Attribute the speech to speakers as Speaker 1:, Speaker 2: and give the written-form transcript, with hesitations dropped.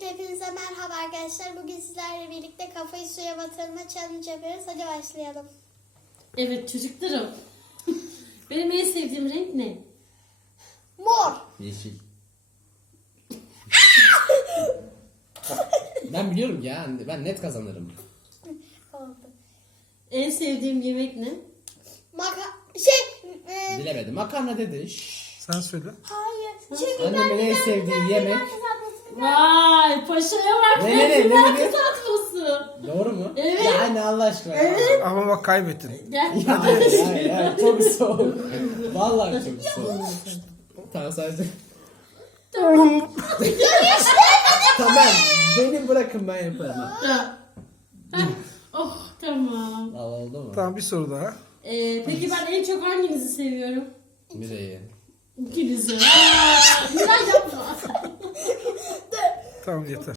Speaker 1: Öncelikle hepinize merhaba arkadaşlar. Bugün sizlerle birlikte kafayı suya batırma challenge yapıyoruz. Hadi başlayalım.
Speaker 2: Evet çocuklarım. Benim en sevdiğim renk ne?
Speaker 1: Mor.
Speaker 3: Yeşil. Ben biliyorum ya. Ben net kazanırım.
Speaker 1: Oldu.
Speaker 2: En sevdiğim yemek ne?
Speaker 3: Bilemedim. Makarna dedi. Şşş.
Speaker 4: Sen söyle.
Speaker 1: Hayır. Çünkü
Speaker 3: Annemin en sevdiği yemek.
Speaker 2: Vay paşaya bak.
Speaker 3: Ne?
Speaker 2: Kısaltması.
Speaker 3: Doğru mu?
Speaker 2: Evet.
Speaker 3: Ya anne Allah aşkına.
Speaker 2: Evet.
Speaker 4: Ama bak kaybettin.
Speaker 2: Gel.
Speaker 3: Ya, çok soğuk. Vallahi çok soğuk. Tamam sadece. Tamam. Beni bırakın ben yaparım.
Speaker 2: Oh tamam.
Speaker 3: Vallahi oldu mu?
Speaker 4: Tamam bir soru daha.
Speaker 2: Peki ben en çok hanginizi seviyorum?
Speaker 3: Mireyi.
Speaker 2: İkinizi. Miray yapma.
Speaker 4: Tamam yeter.